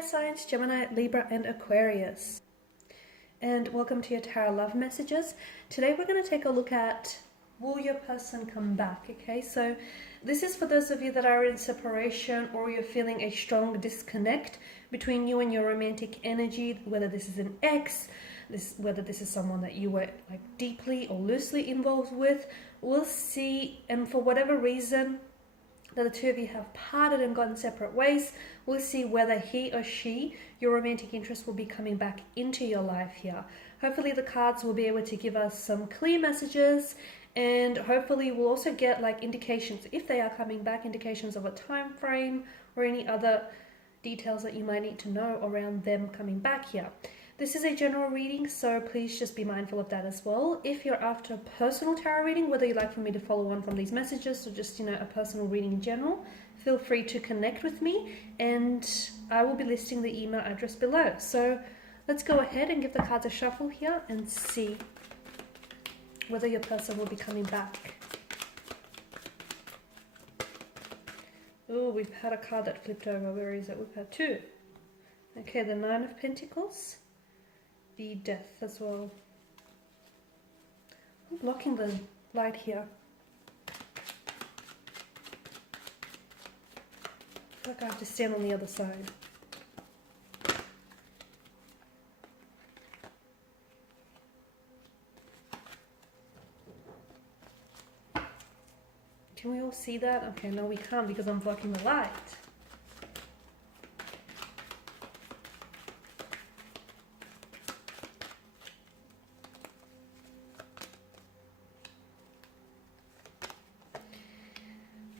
fire signs, Gemini, Libra, and Aquarius. And welcome to your tarot love messages. Today we're going to take a look at, will your person come back? Okay, so this is for those of you that are in separation or you're feeling a strong disconnect between you and your romantic energy, whether this is an ex, whether this is someone that you were like deeply or loosely involved with. We'll see, and for whatever reason that the two of you have parted and gone separate ways, we'll see whether he or she, your romantic interest, will be coming back into your life here. Hopefully the cards will be able to give us some clear messages, and hopefully we'll also get like indications, if they are coming back, indications of a time frame or any other details that you might need to know around them coming back here. This is a general reading, so please just be mindful of that as well. If you're after a personal tarot reading, whether you'd like for me to follow on from these messages or just, a personal reading in general, feel free to connect with me and I will be listing the email address below. So let's go ahead and give the cards a shuffle here and see whether your person will be coming back. Oh, we've had a card that flipped over. Where is it? We've had two. Okay, the Nine of Pentacles. The Death as well. I'm blocking the light here. I feel like I have to stand on the other side. Can we all see that? Okay, no we can't because I'm blocking the light.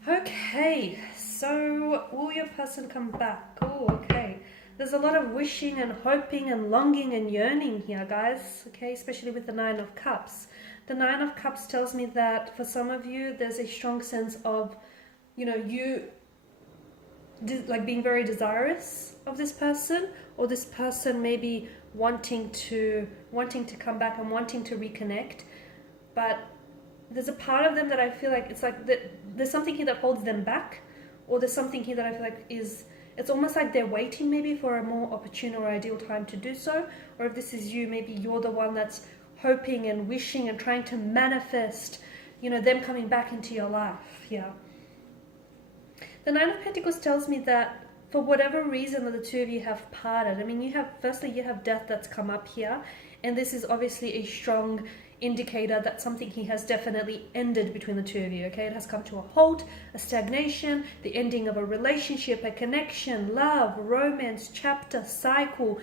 Okay, so will your person come back? Oh, okay. There's a lot of wishing and hoping and longing and yearning here, guys. Okay, especially with the Nine of Cups. The Nine of Cups tells me that for some of you, there's a strong sense of, you like being very desirous of this person, or this person maybe wanting to come back and wanting to reconnect, but there's a part of them that I feel like it's like that there's something here that holds them back, or there's something here that I feel like it's almost like they're waiting maybe for a more opportune or ideal time to do so. Or if this is you, maybe you're the one that's hoping and wishing and trying to manifest, them coming back into your life. Yeah. The Nine of Pentacles tells me that for whatever reason that the two of you have parted, I mean, you have death that's come up here, and this is obviously a strong indicator that something here has definitely ended between the two of you. Okay, it has come to a halt, a stagnation, the ending of a relationship, a connection, love, romance, chapter, cycle,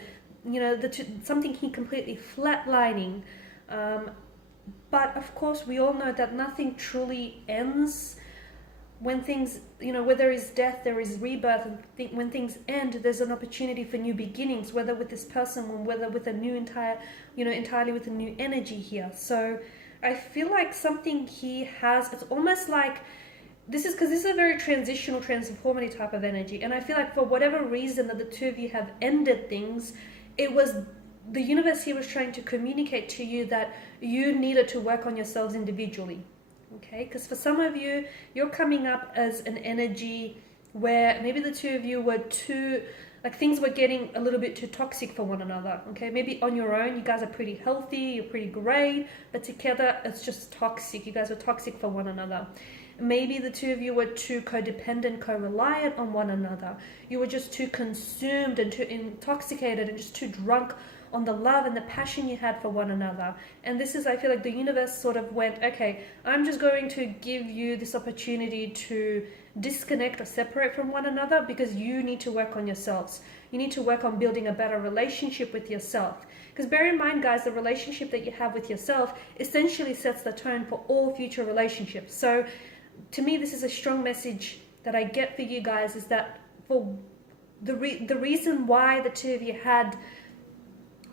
something here completely flatlining. But of course we all know that nothing truly ends. When things, where there is death, there is rebirth, and when things end, there's an opportunity for new beginnings, whether with this person or whether with a new entirely with a new energy here. So I feel like something here it's almost like, this is a very transitional, transformative type of energy. And I feel like for whatever reason that the two of you have ended things, it was the universe here was trying to communicate to you that you needed to work on yourselves individually. Okay, because for some of you, you're coming up as an energy where maybe the two of you were things were getting a little bit too toxic for one another. Okay, maybe on your own, you guys are pretty healthy, you're pretty great, but together it's just toxic. You guys are toxic for one another. Maybe the two of you were too codependent, co-reliant on one another. You were just too consumed and too intoxicated and just too drunk on the love and the passion you had for one another. And this is, I feel like the universe sort of went, okay, I'm just going to give you this opportunity to disconnect or separate from one another because you need to work on yourselves. You need to work on building a better relationship with yourself. Because bear in mind, guys, the relationship that you have with yourself essentially sets the tone for all future relationships. So to me, this is a strong message that I get for you guys, is that for the reason why the two of you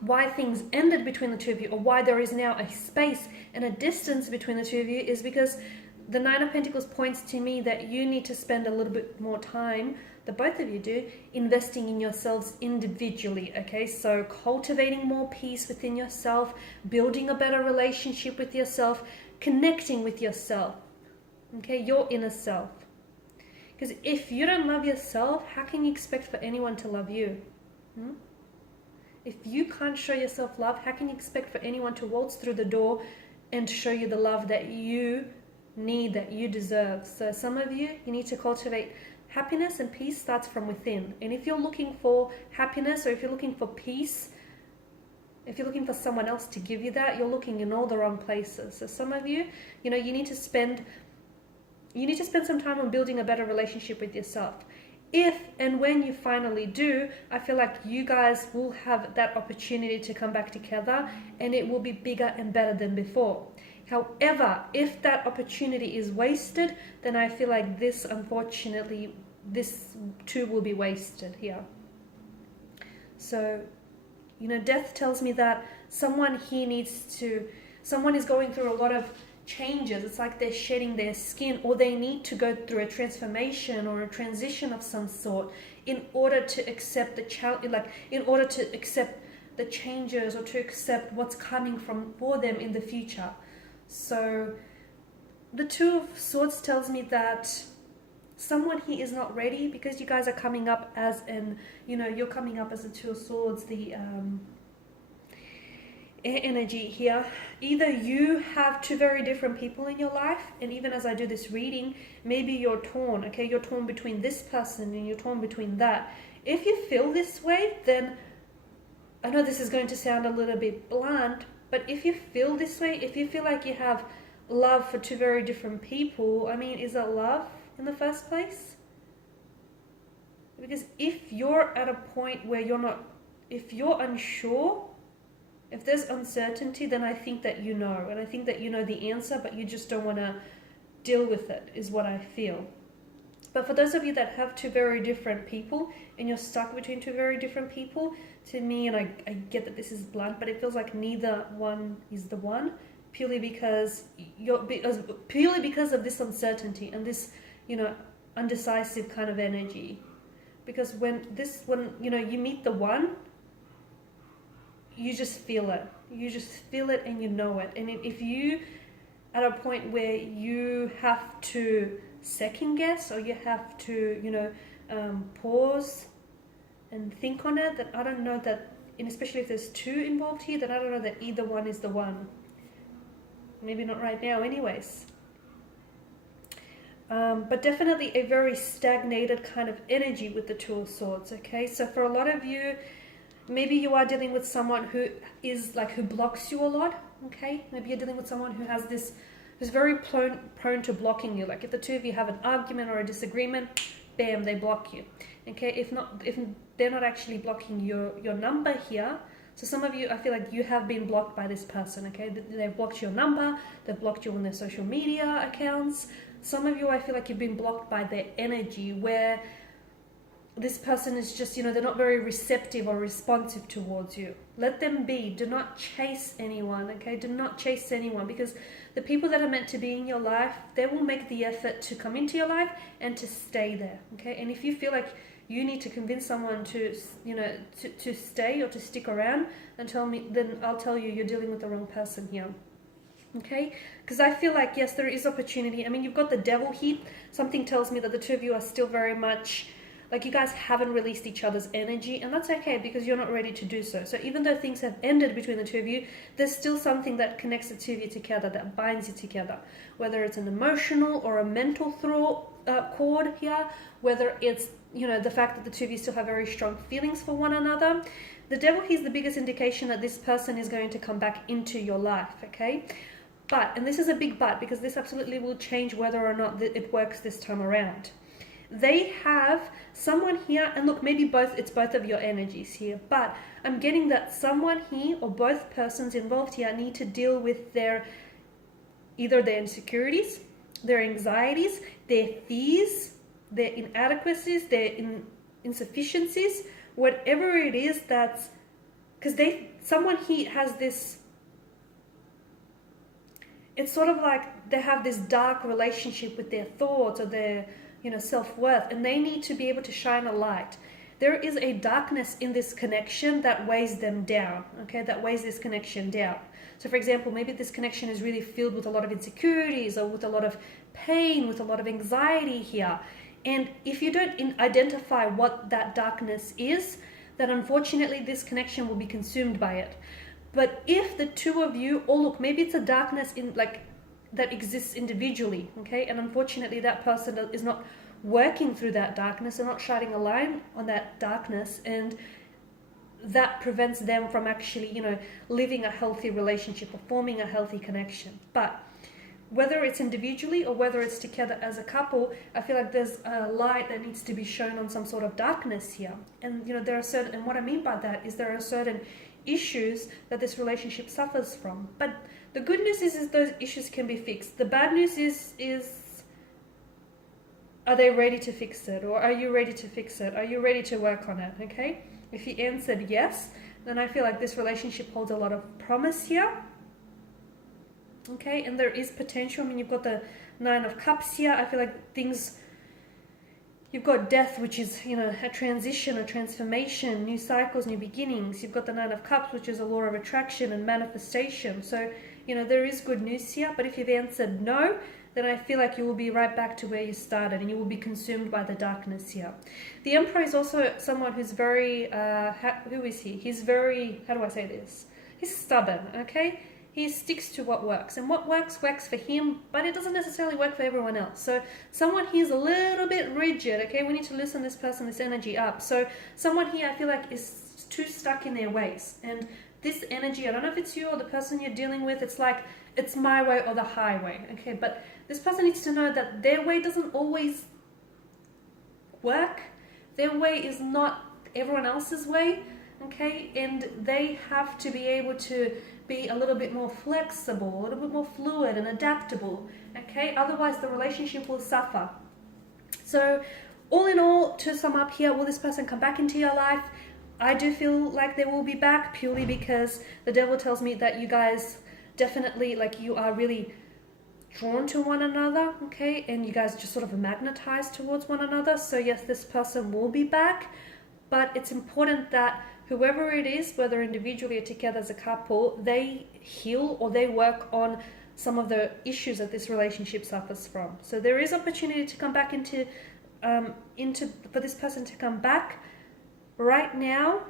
why things ended between the two of you, or why there is now a space and a distance between the two of you, is because the Nine of Pentacles points to me that you need to spend a little bit more time, the both of you do, investing in yourselves individually. Okay, so cultivating more peace within yourself, building a better relationship with yourself, connecting with yourself. Okay, your inner self. Because if you don't love yourself, how can you expect for anyone to love you? If you can't show yourself love, how can you expect for anyone to waltz through the door and show you the love that you need, that you deserve? So some of you need to cultivate happiness, and peace starts from within. And if you're looking for happiness, or if you're looking for peace, if you're looking for someone else to give you that, you're looking in all the wrong places. So some of you, you need to spend some time on building a better relationship with yourself. If and when you finally do, I feel like you guys will have that opportunity to come back together, and it will be bigger and better than before. However, if that opportunity is wasted, then I feel like this, unfortunately, this too will be wasted here. So, death tells me that someone is going through a lot of changes. It's like they're shedding their skin, or they need to go through a transformation or a transition of some sort in order to accept the challenge, in order to accept the changes, or to accept what's coming for them in the future. So the Two of Swords tells me that someone here is not ready, because you guys are coming up as you're coming up as the Two of Swords, the air energy here. Either you have two very different people in your life, and even as I do this reading, maybe you're torn, okay? You're torn between this person and you're torn between that. If you feel this way, then I know this is going to sound a little bit blunt, but if you feel this way, if you feel like you have love for two very different people, I mean, is that love in the first place? Because if you're at a point where if you're unsure, if there's uncertainty, then I think that you know. And I think that you know the answer, but you just don't want to deal with it, is what I feel. But for those of you that have two very different people, and you're stuck between two very different people, to me, and I get that this is blunt, but it feels like neither one is the one, purely because of this uncertainty and this, undecisive kind of energy. Because when you meet the one, you just feel it. You just feel it and you know it. And if you at a point where you have to second guess, or you have to, pause and think on it, then I don't know that, and especially if there's two involved here, then I don't know that either one is the one. Maybe not right now anyways. But definitely a very stagnated kind of energy with the Two of Swords, okay? So for a lot of you, maybe you are dealing with someone who blocks you a lot, okay? Maybe you're dealing with someone who's very prone to blocking you. Like if the two of you have an argument or a disagreement, bam, they block you, okay? If they're not actually blocking your number here, so some of you, I feel like you have been blocked by this person, okay? They've blocked your number, they've blocked you on their social media accounts. Some of you, I feel like you've been blocked by their energy, where this person is just, they're not very receptive or responsive towards you. Let them be. Do not chase anyone, okay? Do not chase anyone, because the people that are meant to be in your life, they will make the effort to come into your life and to stay there, okay? And if you feel like you need to convince someone to stay or to stick around, then I'll tell you, you're dealing with the wrong person here. Okay, because I feel like, yes, there is opportunity. I mean, you've got the Devil here. Something tells me that the two of you are still very much like, you guys haven't released each other's energy, and that's okay, because you're not ready to do so. So even though things have ended between the two of you, there's still something that connects the two of you together, that binds you together, whether it's an emotional or a mental cord here, whether it's the fact that the two of you still have very strong feelings for one another. The Devil here is the biggest indication that this person is going to come back into your life, okay? But, and this is a big but, because this absolutely will change whether or not it works this time around. They have someone here, and look, maybe it's both of your energies here, but I'm getting that someone here, or both persons involved here, need to deal with either their insecurities, their anxieties, their fears, their inadequacies, their insufficiencies, whatever it is that's, because someone here has this, it's sort of like they have this dark relationship with their thoughts or their self-worth, and they need to be able to shine a light. There is a darkness in this connection that weighs them down, okay, that weighs this connection down. So for example, maybe this connection is really filled with a lot of insecurities, or with a lot of pain, with a lot of anxiety here. And if you don't identify what that darkness is, that unfortunately this connection will be consumed by it. But if the two of you, or look, maybe it's a darkness in like that exists individually, okay, and unfortunately that person is not working through that darkness and not shining a light on that darkness, and that prevents them from actually, you know, living a healthy relationship or forming a healthy connection. But whether it's individually or whether it's together as a couple, I feel like there's a light that needs to be shown on some sort of darkness here. And, you know, there are certain, and what I mean by that is there are certain issues that this relationship suffers from. But the good news is those issues can be fixed. The bad news is are they ready to fix it? Or are you ready to fix it? Are you ready to work on it? Okay? If you answered yes, then I feel like this relationship holds a lot of promise here. Okay, and there is potential. I mean, you've got the Nine of Cups here. I feel like things, you've got death, which is, you know, a transition, a transformation, new cycles, new beginnings. You've got the Nine of Cups, which is a law of attraction and manifestation. So, you know, there is good news here. But if you've answered no, then I feel like you will be right back to where you started and you will be consumed by the darkness here. The Emperor is also someone who's very, who is he? He's very, how do I say this? He's stubborn, okay? He sticks to what works, and what works for him, but it doesn't necessarily work for everyone else. So someone here is a little bit rigid, okay? We need to loosen this person, this energy up. So someone here I feel like is too stuck in their ways, and this energy, I don't know if it's you or the person you're dealing with, it's like, it's my way or the highway, okay? But this person needs to know that their way doesn't always work. Their way is not everyone else's way, okay? And they have to be able to be a little bit more flexible, a little bit more fluid and adaptable, okay? Otherwise the relationship will suffer. So all in all, to sum up here, will this person come back into your life? I do feel like they will be back, purely because the devil tells me that you guys definitely, like, you are really drawn to one another, okay? And you guys just sort of magnetize towards one another. So yes, this person will be back, but it's important that whoever it is, whether individually or together as a couple, they heal or they work on some of the issues that this relationship suffers from. So there is opportunity to come back into for this person to come back. Right now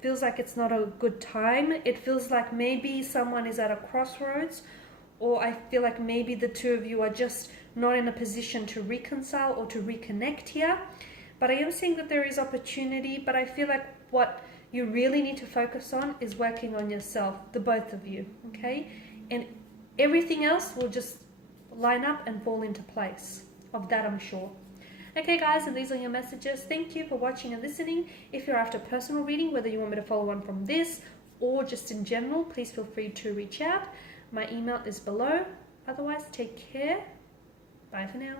feels like it's not a good time. It feels like maybe someone is at a crossroads, or I feel like maybe the two of you are just not in a position to reconcile or to reconnect here. But I am seeing that there is opportunity, but I feel like what you really need to focus on is working on yourself, the both of you, okay? And everything else will just line up and fall into place. Of that, I'm sure. Okay, guys, and these are your messages. Thank you for watching and listening. If you're after personal reading, whether you want me to follow on from this or just in general, please feel free to reach out. My email is below. Otherwise, take care. Bye for now.